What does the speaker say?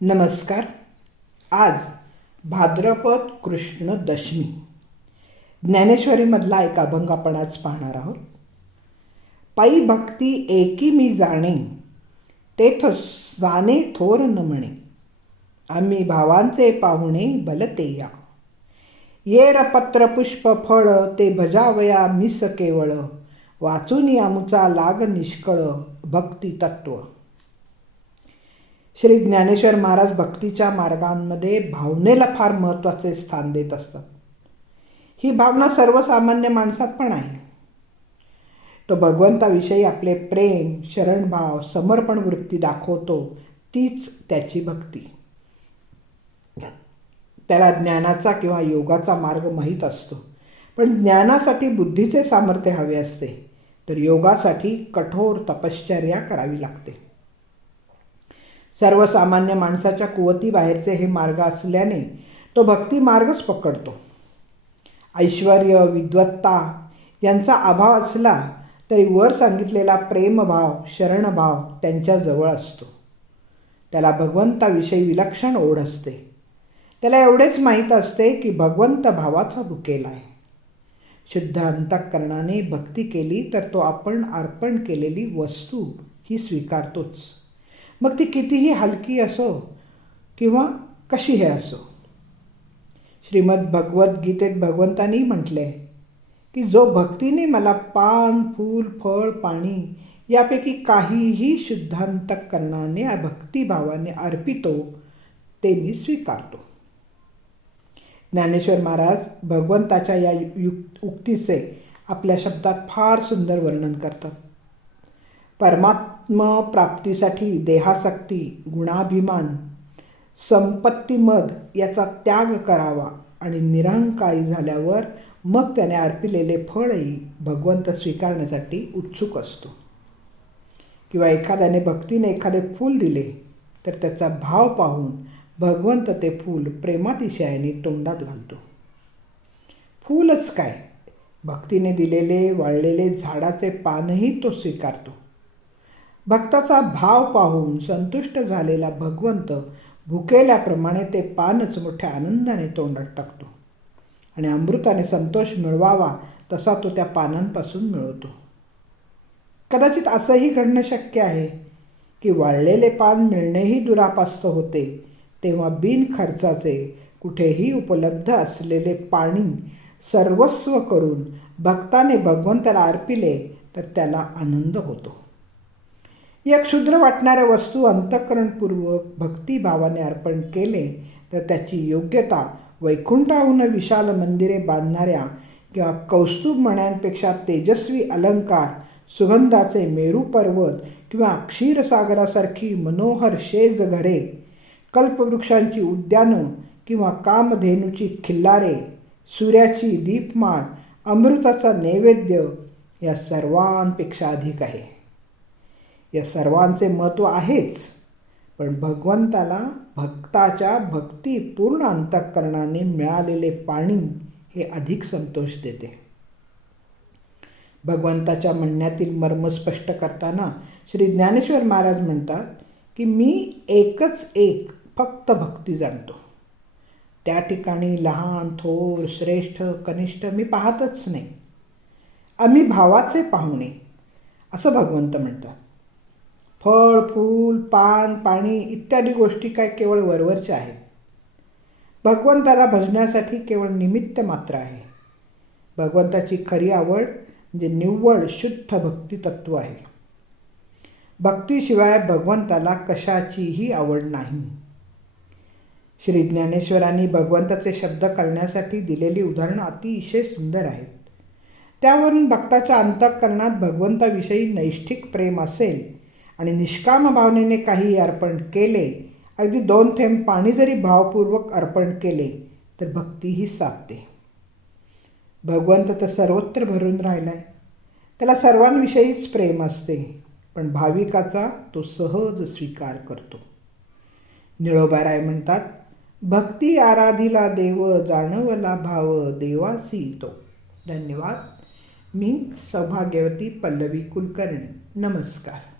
नमस्कार. आज भाद्रपद कृष्ण दशमी. ज्ञानेश्वरीमधला एक अभंग आपण आज पाहणार आहोत. पायी भक्ती एकी मी जाणे तेथ जाणे थोर न म्हणे. आम्ही भावांचे पाहुणे बलते या. येर पत्र पुष्प फळ ते भजावया मिस केवळ. वाचून आमुचा लाग निष्कळ भक्ती तत्व श्री ज्ञानेश्वर महाराज भक्तीच्या मार्गांमध्ये भावनेला फार महत्त्वाचे स्थान देत असतात. ही भावना सर्वसामान्य माणसात पण आहे. तो भगवंताविषयी आपले प्रेम शरणभाव समर्पण वृत्ती दाखवतो तीच त्याची भक्ती. त्याला ज्ञानाचा किंवा योगाचा मार्ग माहीत असतो. पण ज्ञानासाठी बुद्धीचे सामर्थ्य हवे असते तर योगासाठी कठोर तपश्चर्या करावी लागते. सर्वसामान्य माणसाच्या कुवतीबाहेरचे हे मार्ग असल्याने तो भक्ती मार्गच पकडतो. ऐश्वर विद्वत्ता यांचा अभाव असला तरी वर सांगितलेला प्रेमभाव शरणभाव त्यांच्याजवळ असतो. त्याला भगवंताविषयी विलक्षण ओढ असते. त्याला एवढेच माहीत असते की भगवंत भावाचा भुकेला आहे. शुद्ध अंतःकरणाने भक्ती केली तर तो आपण अर्पण केलेली वस्तू ही स्वीकारतोच. मग ती कितीही हलकी असो किंवा कशी हे असो. श्रीमद भगवद्गीतेत भगवंतानी म्हटले की जो भक्तीने मला पान फूल फळ पाणी यापैकी काहीही शुद्धांतकरणाने भक्तिभावाने अर्पितो ते मी स्वीकारतो. ज्ञानेश्वर महाराज भगवंताच्या या युक् उक्तीचे आपल्या शब्दात फार सुंदर वर्णन करतात. परमात् प्राप्तीसाठी देहासक्ती गुणाभिमान संपत्तीमद याचा त्याग करावा आणि निरंकारी झाल्यावर मग त्याने अर्पिलेले फळही भगवंत स्वीकारण्यासाठी उत्सुक असतो. किंवा एखाद्याने भक्तीने एखादे फूल दिले तर त्याचा भाव पाहून भगवंत ते फूल प्रेमातिशयाने तोंडात घालतो. फूलच काय? भक्तीने दिलेले वाळलेले झाडाचे पानही तो स्वीकारतो. भक्ताचा भाव पाहून संतुष्ट झालेला भगवंत भुकेल्याप्रमाणे ते पानच मोठ्या आनंदाने तोंडात टाकतो. आणि अमृताने संतोष मिळवावा तसा तो त्या पानांपासून मिळवतो. कदाचित असंही घडणं शक्य आहे की वाळलेले पान मिळणेही दुरापास्त होते तेव्हा बिनखर्चाचे कुठेही उपलब्ध असलेले पाणी सर्वस्व करून भक्ताने भगवंताला अर्पिले तर त्याला आनंद होतो. या क्षुद्र वाटणाऱ्या वस्तू अंतःकरणपूर्वक भक्तिभावाने अर्पण केले तर त्याची योग्यता वैकुंठाहून विशाल मंदिरे बांधणाऱ्या किंवा कौस्तुभ मण्यांपेक्षा तेजस्वी अलंकार सुगंधाचे मेरू पर्वत किंवा क्षीरसागरासारखी मनोहर शेज घरे कल्पवृक्षांची उद्यानं किंवा कामधेनूची खिल्लारे सूर्याची दीपमाळ अमृताचा नैवेद्य या सर्वांपेक्षा अधिक आहे. या सर्वांचे महत्त्व आहेच. पण भगवंताला भक्ताच्या भक्तिपूर्ण अंतःकरणाने मिळालेले पाणी हे अधिक संतोष देते. भगवंताच्या म्हणण्यातील मर्म स्पष्ट करताना श्री ज्ञानेश्वर महाराज म्हणतात की मी एकच एक फक्त भक्ती जाणतो. त्या ठिकाणी लहान थोर श्रेष्ठ कनिष्ठ मी पाहतच नाही. आम्ही भावाचे पाहुणे असं भगवंत म्हणतात. फळ फूल पान पाणी इत्यादी गोष्टी काय केवळ वरवरच्या आहेत. भगवंताला भजण्यासाठी केवळ निमित्त मात्र आहे. भगवंताची खरी आवड म्हणजे निव्वळ शुद्ध भक्ती तत्व आहे. भक्तीशिवाय भगवंताला कशाचीही आवड नाही. श्री ज्ञानेश्वरांनी भगवंताचे शब्द कळण्यासाठी दिलेली उदाहरणं अतिशय सुंदर आहेत. त्यावरून भक्ताच्या अंतःकरणात भगवंताविषयी नैष्ठिक प्रेम असेल आणि निष्काम भावनेने काही अर्पण केले अगदी दोन थेंब पाणी जरी भावपूर्वक अर्पण केले तर भक्तीही साधते. भगवंत तर सर्वत्र भरून राहिला आहे त्याला सर्वांविषयीच प्रेम असते पण भाविकाचा तो सहज स्वीकार करतो. निळोबाराय म्हणतात भक्ती आराधीला देव जाणवला भाव देवासी तो. धन्यवाद. मी सौभाग्यवती पल्लवी कुलकर्णी. नमस्कार.